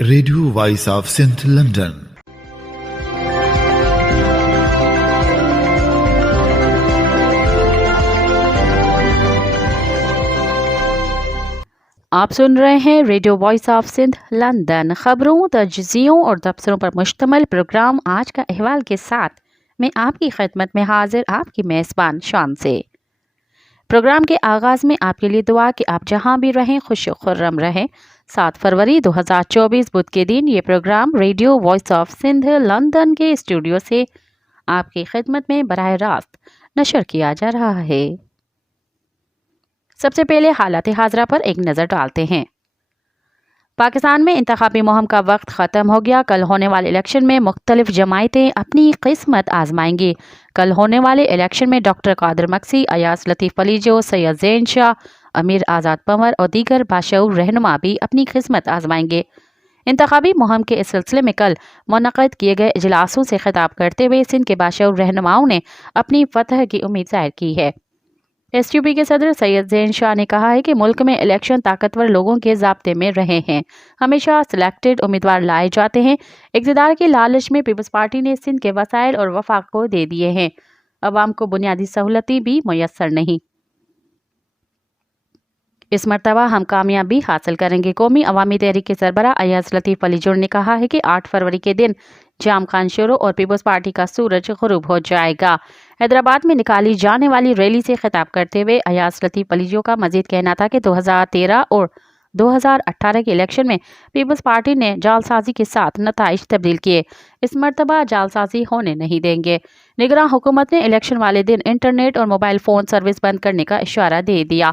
Radio voice of Sindh London. آپ سن رہے ہیں radio voice of Sindh London. خبروں، تجزیوں اور تبصروں پر مشتمل پروگرام آج کا احوال کے ساتھ میں آپ کی خدمت میں حاضر آپ کی میزبان شان سے۔ پروگرام کے آغاز میں آپ کے لیے دعا کہ آپ جہاں بھی رہیں خوش و خرم رہیں۔ 7 فروری 2024 بدھ کے دن یہ programme radio voice of Sindh London کے اسٹوڈیو سے آپ کی خدمت میں براہ راست نشر کیا جا رہا ہے۔ سب سے پہلے حالات حاضرہ پر ایک نظر ڈالتے ہیں۔ پاکستان میں انتخابی مہم کا وقت ختم ہو گیا۔ کل ہونے والے الیکشن میں مختلف جماعتیں اپنی قسمت آزمائیں گی۔ کل ہونے والے الیکشن میں ڈاکٹر قادر مکسی، ایاز لطیف پلیجو، سید زین شاہ، امیر آزاد پنور اور دیگر باشعور رہنما بھی اپنی قسمت آزمائیں گے۔ انتخابی مہم کے اس سلسلے میں کل منعقد کیے گئے اجلاسوں سے خطاب کرتے ہوئے سندھ کے باشعور رہنماؤں نے اپنی فتح کی امید ظاہر کی ہے۔ ایس ٹی پی کے صدر سید زین شاہ نے کہا ہے کہ ملک میں الیکشن طاقتور لوگوں کے ضابطے میں رہے ہیں، ہمیشہ سلیکٹڈ امیدوار لائے جاتے ہیں۔ اقتدار کے لالچ میں پیپلز پارٹی نے سندھ کے وسائل اور وفاق کو دے دیے ہیں، عوام کو بنیادی سہولتیں بھی میسر نہیں۔ اس مرتبہ ہم کامیابی حاصل کریں گے۔ قومی عوامی تحریک کے سربراہ ایاز لطیف پلیجو نے کہا ہے کہ 8 فروری کے دن جام خان شروع اور پیپلز پارٹی کا سورج غروب ہو جائے گا۔ حیدرآباد میں نکالی جانے والی ریلی سے خطاب کرتے ہوئے ایاز لطیف پلیجو کا مزید کہنا تھا کہ 2013 اور 2018 کے الیکشن میں پیپلز پارٹی نے جعلسازی کے ساتھ نتائج تبدیل کیے، اس مرتبہ جعلسازی ہونے نہیں دیں گے۔ نگراں حکومت نے الیکشن والے دن انٹرنیٹ اور موبائل فون سروس بند کرنے کا اشارہ دے دیا۔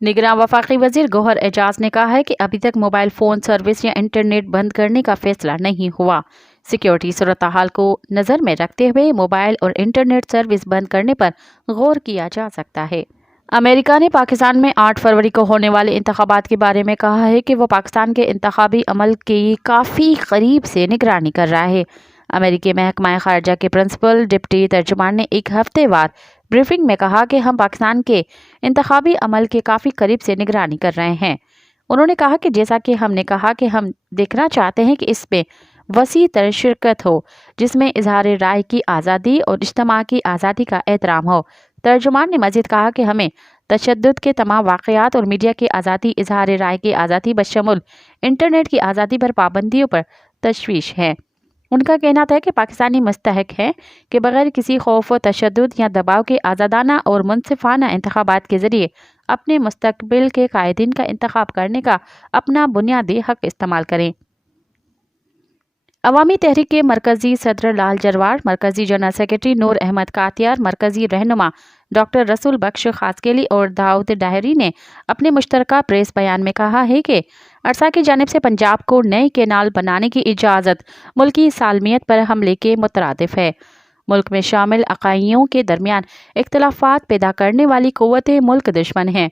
نگراں وفاقی وزیر گوہر اعجاز نے کہا ہے کہ ابھی تک موبائل فون سروس یا انٹرنیٹ بند کرنے کا فیصلہ نہیں ہوا۔ سیکیورٹی صورتحال کو نظر میں رکھتے ہوئے موبائل اور انٹرنیٹ سروس بند کرنے پر غور کیا جا سکتا ہے۔ امریکہ نے پاکستان میں 8 فروری کو ہونے والے انتخابات کے بارے میں کہا ہے کہ وہ پاکستان کے انتخابی عمل کی کافی قریب سے نگرانی کر رہا ہے۔ امریکی محکمہ خارجہ کے پرنسپل ڈپٹی ترجمان نے ایک ہفتے وار بریفنگ میں کہا کہ ہم پاکستان کے انتخابی عمل کے کافی قریب سے نگرانی کر رہے ہیں۔ انہوں نے کہا کہ جیسا کہ ہم نے کہا کہ ہم دیکھنا چاہتے ہیں کہ اس میں وسیع تر شرکت ہو، جس میں اظہار رائے کی آزادی اور اجتماع کی آزادی کا احترام ہو۔ ترجمان نے مزید کہا کہ ہمیں تشدد کے تمام واقعات اور میڈیا کی آزادی، اظہار رائے کی آزادی بشمول انٹرنیٹ کی آزادی پر پابندیوں پر تشویش ہے۔ ان کا کہنا تھا کہ پاکستانی مستحق ہیں کہ بغیر کسی خوف و تشدد یا دباؤ کے آزادانہ اور منصفانہ انتخابات کے ذریعے اپنے مستقبل کے قائدین کا انتخاب کرنے کا اپنا بنیادی حق استعمال کریں۔ عوامی تحریک کے مرکزی صدر لال جروار، مرکزی جنرل سیکرٹری نور احمد کاتیار، مرکزی رہنما ڈاکٹر رسول بخش خاسکیلی اور داؤد ڈاہری نے اپنے مشترکہ پریس بیان میں کہا ہے کہ ارسا کی جانب سے پنجاب کو نئے کینال بنانے کی اجازت ملکی سالمیت پر حملے کے مترادف ہے۔ ملک میں شامل اقلیتوں کے درمیان اختلافات پیدا کرنے والی قوتیں ملک دشمن ہیں۔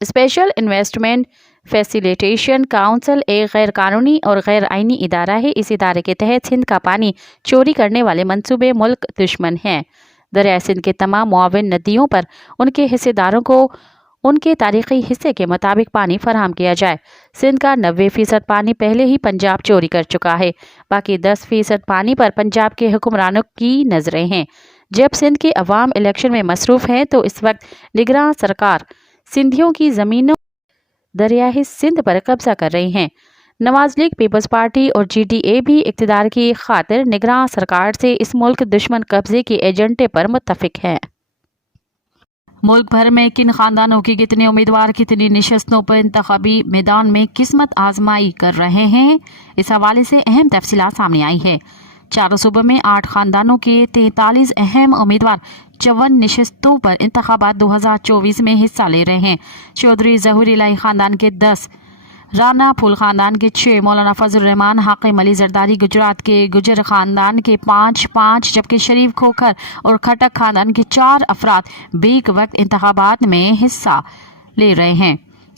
اسپیشل انویسٹمنٹ فیسیلیٹیشن کونسل ایک غیر قانونی اور غیر آئینی ادارہ ہے۔ اس ادارے کے تحت سندھ کا پانی چوری کرنے والے منصوبے ملک دشمن ہیں۔ دریائے سندھ کے تمام معاون ندیوں پر ان کے حصے داروں کو ان کے تاریخی حصے کے مطابق پانی فراہم کیا جائے۔ سندھ کا 90% پانی پہلے ہی پنجاب چوری کر چکا ہے، باقی 10% پانی پر پنجاب کے حکمرانوں کی نظریں ہیں۔ جب سندھ کے عوام الیکشن میں مصروف ہیں تو اس وقت نگراں سرکار سندھیوں کی زمینوں دریائے سندھ پر قبضہ کر رہی ہیں۔ نواز لیگ، پیپلز پارٹی اور جی ڈی اے بھی اقتدار کی خاطر نگراں سرکار سے اس ملک دشمن قبضے کے ایجنڈے پر متفق ہیں۔ ملک بھر میں کن خاندانوں کے کتنے امیدوار کتنی نشستوں پر انتخابی میدان میں قسمت آزمائی کر رہے ہیں، اس حوالے سے اہم تفصیلات سامنے آئی ہیں۔ 4 صوبوں میں 8 خاندانوں کے 43 اہم امیدوار 54 نشستوں پر انتخابات 2024 میں حصہ لے رہے ہیں۔ چودھری ظہور الہی خاندان کے 10، رانا پھول خاندان کے 6، مولانا فضل الرحمان حاکم علی زرداری گجرات کے گجر خاندان کے 5 جبکہ شریف کھوکھر اور کھٹک خاندان کے 4 افراد بیک وقت انتخابات میں حصہ لے رہے ہیں۔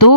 2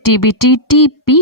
TBT-TP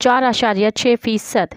4.6%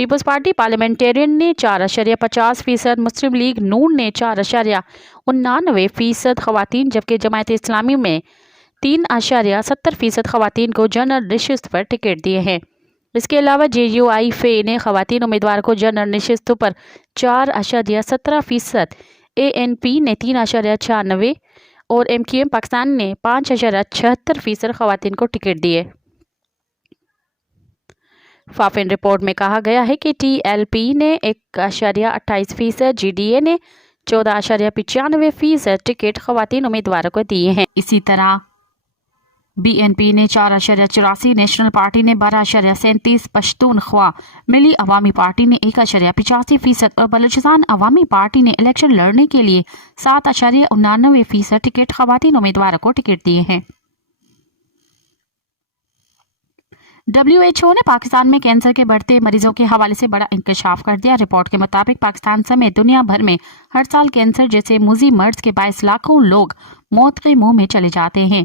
پیپلز پارٹی پارلیمنٹرین نے 4.50%، مسلم لیگ نون نے 4.99% خواتین، جبکہ جماعت اسلامی میں 3.70% خواتین کو جنرل نشست پر ٹکٹ دیے ہیں۔ اس کے علاوہ JUI نے خواتین امیدوار کو جنرل نشستوں پر 4.17%، ANP نے 3.96% اور MQM پاکستان نے 5.76% خواتین کو ٹکٹ دیے۔ فافین رپورٹ میں کہا گیا ہے کہ TLP نے 1.28%، GDA نے 14.95% ٹکٹ خواتین امیدواروں کو دیے ہیں۔ اسی طرح BNP نے 4.84%، نیشنل پارٹی نے 12.37%، پشتونخوا ملی عوامی پارٹی نے 1.85% اور بلوچستان عوامی پارٹی نے الیکشن لڑنے کے لیے 7.89% ٹکٹ خواتین امیدواروں کو ٹکٹ دیے ہیں۔ WHO نے پاکستان میں کینسر کے بڑھتے مریضوں کے حوالے سے بڑا انکشاف کر دیا۔ رپورٹ کے مطابق پاکستان سمیت دنیا بھر میں ہر سال کینسر جیسے موذی مرض کے باعث لاکھوں لوگ موت کے منہ میں چلے جاتے ہیں۔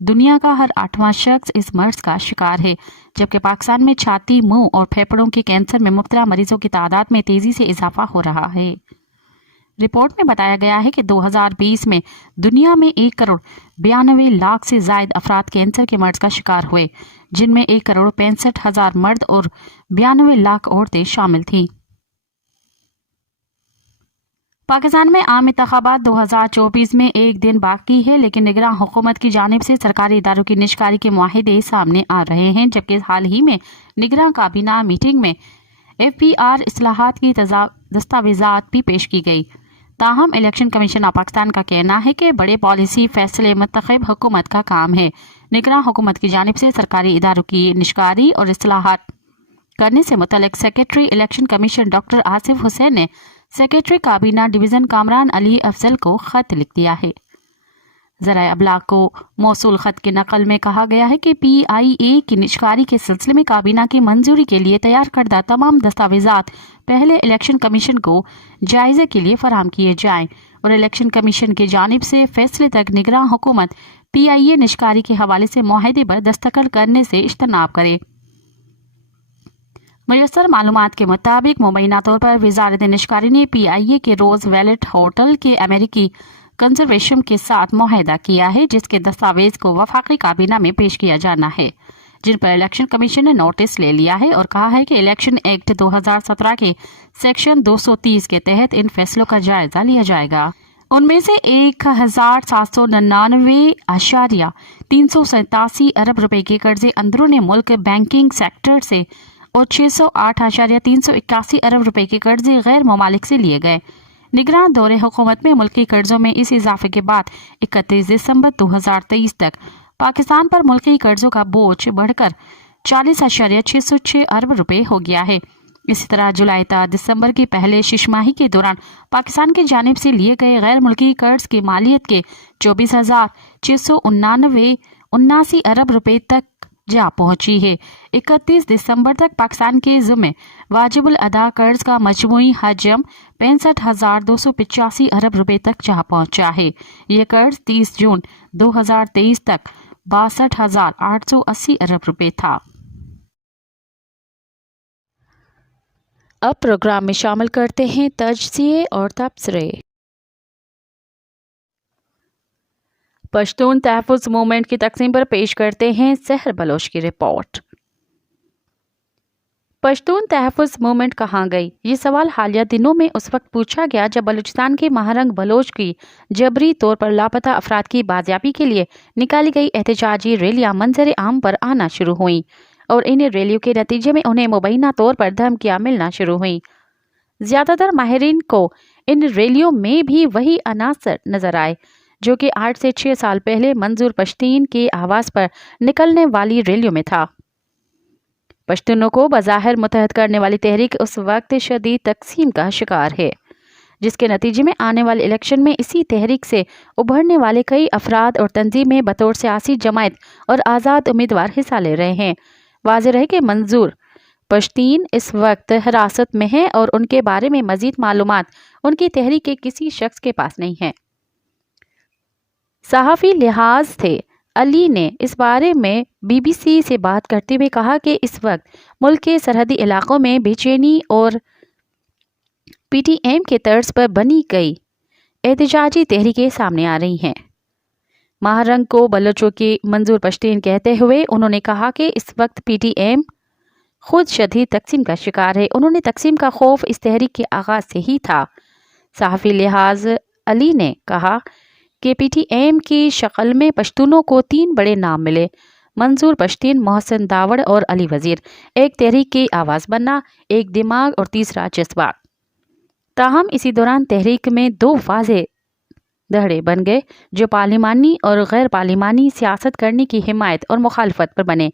دنیا کا ہر 8واں شخص اس مرض کا شکار ہے، جبکہ پاکستان میں چھاتی، منہ اور پھیپھڑوں کے کینسر میں مبتلا مریضوں کی تعداد میں تیزی سے اضافہ ہو رہا ہے۔ رپورٹ میں بتایا گیا ہے کہ 2020 میں دنیا میں 1.92 کروڑ سے زائد افراد کینسر کے مرض کا شکار ہوئے، جن میں 1.65 کروڑ مرد اور 92 لاکھ عورتیں شامل تھیں۔ پاکستان میں عام انتخابات 2024 میں ایک دن باقی ہے، لیکن نگراں حکومت کی جانب سے سرکاری اداروں کی نشکاری کے معاہدے سامنے آ رہے ہیں، جبکہ حال ہی میں نگراں کابینہ میٹنگ میں FPR اصلاحات کی دستاویزات بھی پیش کی گئی۔ تاہم الیکشن کمیشن آف پاکستان کا کہنا ہے کہ بڑے پالیسی فیصلے منتخب حکومت کا کام ہے۔ نگراں حکومت کی جانب سے سرکاری اداروں کی نشکاری اور اصلاحات کرنے سے متعلق secretary election commission doctor Asif Hussain نے سیکریٹری کابینہ ڈویژن کامران علی افضل کو خط لکھ دیا ہے۔ ذرائع ابلاغ کو موصول خط کی نقل میں کہا گیا ہے کہ PIA کی نشکاری کے سلسلے میں کابینہ کی منظوری کے لیے تیار کردہ تمام دستاویزات پہلے الیکشن کمیشن کو جائزے کے لیے فراہم کیے جائیں اور الیکشن کمیشن کی جانب سے فیصلے تک نگراں حکومت PIA نشکاری کے حوالے سے معاہدے پر دستخط کرنے سے اجتناب کرے۔ میسر معلومات کے مطابق مبینہ طور پر وزارت نشکاری نے PIA کے روز ویلٹ ہوٹل کے امریکی کنزرویشن کے ساتھ معاہدہ کیا ہے، جس کے دستاویز کو وفاقی کابینہ میں پیش کیا جانا ہے، جن پر الیکشن کمیشن نے نوٹس لے لیا ہے اور کہا ہے کہ الیکشن ایکٹ 2017 کے سیکشن 230 کے تحت ان فیصلوں کا جائزہ لیا جائے گا۔ ان میں سے 1,799.387 ارب روپے کے قرضے اندرون ملک بینکنگ سیکٹر سے اور 608.381 ارب روپے کے قرضے غیر ممالک سے لیے گئے۔ نگراں دور حکومت میں ملکی قرضوں میں اس اضافے کے بعد 31 دسمبر 2023 تک پاکستان پر ملکی قرضوں کا بوجھ بڑھ کر 40.606 ارب روپے ہو گیا ہے۔ اسی طرح جولائی تا دسمبر کی پہلے شش ماہی کے دوران پاکستان کی جانب سے لیے گئے غیر ملکی قرض کی مالیت کے 24,679 ارب روپے تک جا پہنچی ہے۔ 31 دسمبر تک پاکستان کے ذمہ واجب الادا قرض کا مجموعی حجم 65,285 ارب روپے تک جا پہنچا ہے۔ یہ قرض 30 جون 2023 تک 62,880 ارب روپے تھا۔ اب پروگرام میں شامل کرتے ہیں تجزیے اور تبصرے۔ پشتون تحفظ موومنٹ کی تقسیم پر پیش کرتے ہیں سحر بلوچ کی رپورٹ۔ پشتون تحفظ موومنٹ کہاں گئی؟ یہ سوال حالیہ دنوں میں اس وقت پوچھا گیا جب بلوچستان کے مہرنگ بلوچ کی جبری طور پر لاپتہ افراد کی بازیابی کے لیے نکالی گئی احتجاجی ریلیاں منظر عام پر آنا شروع ہوئیں اور ان ریلیوں کے نتیجے میں انہیں مبینہ طور پر دھمکیاں ملنا شروع ہوئیں۔ زیادہ تر ماہرین کو ان ریلیوں میں بھی وہی عناصر نظر آئے جو کہ 8 سے 6 سال پہلے منظور پشتین کے آواز پر نکلنے والی ریلیوں میں تھا۔ پشتونوں کو بظاہر متحد کرنے والی تحریک اس وقت شدید تقسیم کا شکار ہے، جس کے نتیجے میں آنے والے الیکشن میں اسی تحریک سے ابھرنے والے کئی افراد اور تنظیمیں بطور سیاسی جماعت اور آزاد امیدوار حصہ لے رہے ہیں۔ واضح رہے کہ منظور پشتین اس وقت حراست میں ہیں اور ان کے بارے میں مزید معلومات ان کی تحریک کے کسی شخص کے پاس نہیں ہیں۔ صحافی لحاظ سے علی نے اس بارے میں BBC سے بات کرتے ہوئے کہا کہ اس وقت ملک کے سرحدی علاقوں میں بے چینی اور PTM کے طرز پر بنی کئی احتجاجی تحریکیں سامنے آ رہی ہیں۔ ماہرنگ کو بلوچوں کی منظور پشتین کہتے ہوئے انہوں نے کہا کہ اس وقت PTM خود شدید تقسیم کا شکار ہے۔ انہوں نے تقسیم کا خوف اس تحریک کے آغاز سے ہی تھا۔ صحافی لحاظ علی نے کہا کہ PTM کی شکل میں پشتونوں کو 3 بڑے نام ملے: منظور پشتین، محسن داوڑ اور علی وزیر۔ ایک تحریک کی آواز بننا، ایک دماغ اور تیسرا جذبات۔ تاہم اسی دوران تحریک میں 2 واضح دھڑے بن گئے جو پارلیمانی اور غیر پارلیمانی سیاست کرنے کی حمایت اور مخالفت پر بنے۔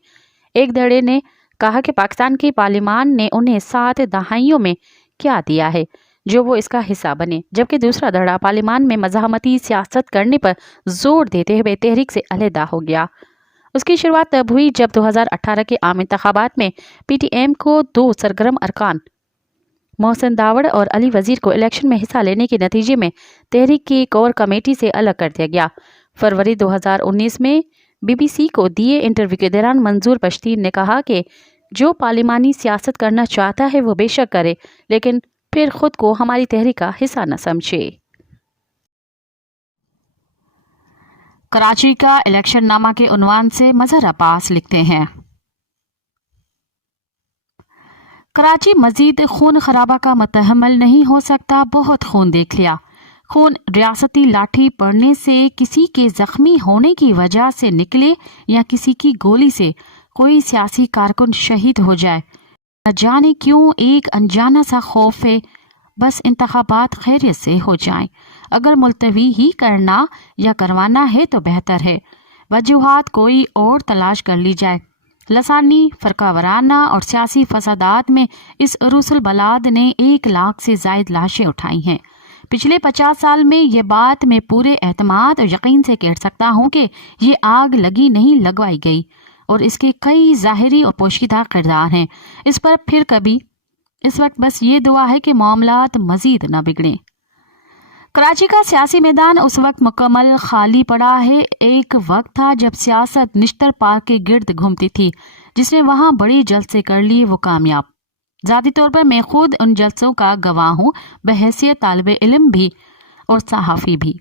ایک دھڑے نے کہا کہ پاکستان کی پارلیمان نے انہیں 7 دہائیوں میں کیا دیا ہے جو وہ اس کا حصہ بنے، جبکہ دوسرا دھڑا پارلیمان میں مزاحمتی سیاست کرنے پر زور دیتے ہوئے تحریک سے علیحدہ ہو گیا۔ اس کی شروعات تب ہوئی جب 2018 کے عام انتخابات میں PTM کو 2 سرگرم ارکان محسن داوڑ اور علی وزیر کو الیکشن میں حصہ لینے کے نتیجے میں تحریک کی کور کمیٹی سے الگ کر دیا گیا۔ فروری 2019 میں BBC کو دیے انٹرویو کے دوران منظور پشتین نے کہا کہ جو پارلیمانی سیاست کرنا چاہتا ہے وہ بے شک کرے، لیکن پھر خود کو ہماری تحریک کا حصہ نہ سمجھے۔ کراچی کا الیکشن نامہ کے عنوان سے مظہر عباس لکھتے ہیں: کراچی مزید خون خرابہ کا متحمل نہیں ہو سکتا، بہت خون دیکھ لیا۔ خون ریاستی لاٹھی پڑنے سے، کسی کے زخمی ہونے کی وجہ سے نکلے یا کسی کی گولی سے کوئی سیاسی کارکن شہید ہو جائے، نہ جانے کیوں ایک انجانا سا خوف ہے بس انتخابات خیریت سے ہو جائیں۔ اگر ملتوی ہی کرنا یا کروانا ہے تو بہتر ہے وجوہات کوئی اور تلاش کر لی جائے۔ لسانی، فرقہ وارانہ اور سیاسی فسادات میں اس عروس البلاد نے 1 لاکھ سے زائد لاشیں اٹھائی ہیں۔ پچھلے 50 سال میں یہ بات میں پورے اعتماد اور یقین سے کہہ سکتا ہوں کہ یہ آگ لگی نہیں لگوائی گئی، اور اس کے کئی ظاہری اور پوشیدہ کردار ہیں۔ اس پر پھر کبھی اس وقت بس یہ دعا ہے کہ معاملات مزید نہ بگڑیں۔ کراچی کا سیاسی میدان اس وقت مکمل خالی پڑا ہے۔ ایک وقت تھا جب سیاست نشتر پارک کے گرد گھومتی تھی، جس نے وہاں بڑی جلسے کر لیے وہ کامیاب۔ ذاتی طور پر میں خود ان جلسوں کا گواہ ہوں، بحیثیت طالب علم بھی اور صحافی بھی۔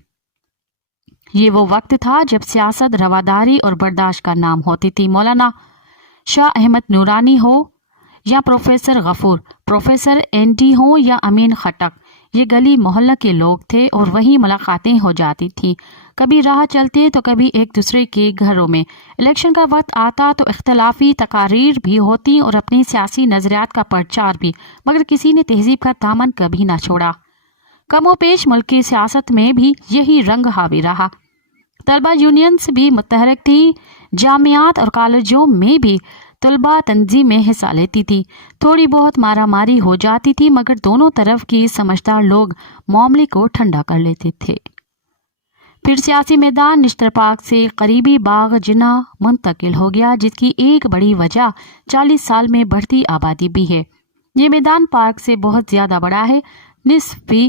یہ وہ وقت تھا جب سیاست رواداری اور برداشت کا نام ہوتی تھی۔ مولانا شاہ احمد نورانی ہو یا پروفیسر غفور، پروفیسر ND ہوں یا امین خٹک، یہ گلی محلہ کے لوگ تھے اور وہی ملاقاتیں ہو جاتی تھیں۔ کبھی راہ چلتے تو کبھی ایک دوسرے کے گھروں میں۔ الیکشن کا وقت آتا تو اختلافی تقاریر بھی ہوتی اور اپنی سیاسی نظریات کا پرچار بھی، مگر کسی نے تہذیب کا دامن کبھی نہ چھوڑا۔ کم و بیش ملک کی سیاست میں بھی یہی رنگ حاوی رہا۔ طلبہ یونینز بھی متحرک تھی، جامعات اور کالجوں میں بھی طلبہ تنظیمیں حصہ لیتی تھی۔ تھوڑی بہت مارا ماری ہو جاتی تھی، مگر دونوں طرف کی سمجھدار لوگ معاملے کو ٹھنڈا کر لیتے تھے۔ پھر سیاسی میدان نشتر پارک سے قریبی باغ جناح منتقل ہو گیا، جس کی ایک بڑی وجہ 40 سال میں بڑھتی آبادی بھی ہے۔ یہ میدان پارک سے بہت زیادہ بڑا ہے، نصف بھی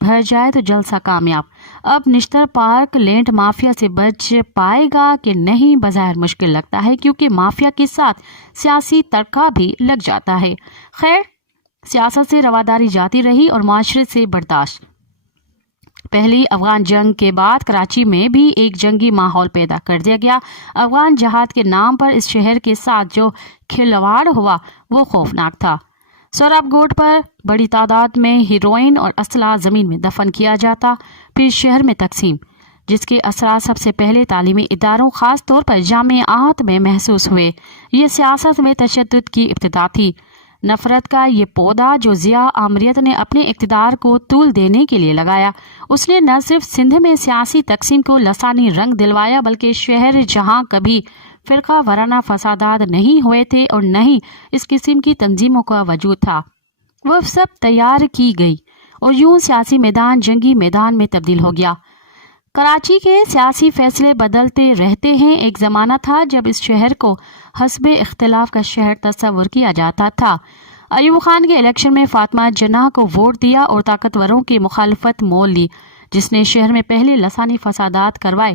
بھر جائے تو جلسہ کامیاب۔ اب نشتر پارک لینڈ مافیا سے بچ پائے گا کہ نہیں بظاہر مشکل لگتا ہے، کیونکہ مافیا کے ساتھ سیاسی تڑکا بھی لگ جاتا ہے۔ خیر، سیاست سے رواداری جاتی رہی اور معاشرے سے برداشت۔ پہلی افغان جنگ کے بعد کراچی میں بھی ایک جنگی ماحول پیدا کر دیا گیا۔ افغان جہاد کے نام پر اس شہر کے ساتھ جو کھلواڑ ہوا وہ خوفناک تھا۔ سوراب گوٹ پر بڑی تعداد میں ہیروئن اور اسلحہ زمین میں دفن کیا جاتا، پھر شہر میں تقسیم، جس کے اثرات سب سے پہلے تعلیمی اداروں خاص طور پر جامعات میں محسوس ہوئے۔ یہ سیاست میں تشدد کی ابتدا تھی۔ نفرت کا یہ پودا جو ضیاء آمریت نے اپنے اقتدار کو طول دینے کے لیے لگایا، اس نے نہ صرف سندھ میں سیاسی تقسیم کو لسانی رنگ دلوایا، بلکہ شہر جہاں کبھی فرقہ وارانہ فسادات نہیں ہوئے تھے اور نہ ہی اس قسم کی تنظیموں کا وجود تھا، وہ سب تیار کی گئی اور یوں سیاسی میدان جنگی میدان میں تبدیل ہو گیا۔ کراچی کے سیاسی فیصلے بدلتے رہتے ہیں۔ ایک زمانہ تھا جب اس شہر کو حسب اختلاف کا شہر تصور کیا جاتا تھا۔ ایوب خان کے الیکشن میں فاطمہ جناح کو ووٹ دیا اور طاقتوروں کی مخالفت مول لی، جس نے شہر میں پہلے لسانی فسادات کروائے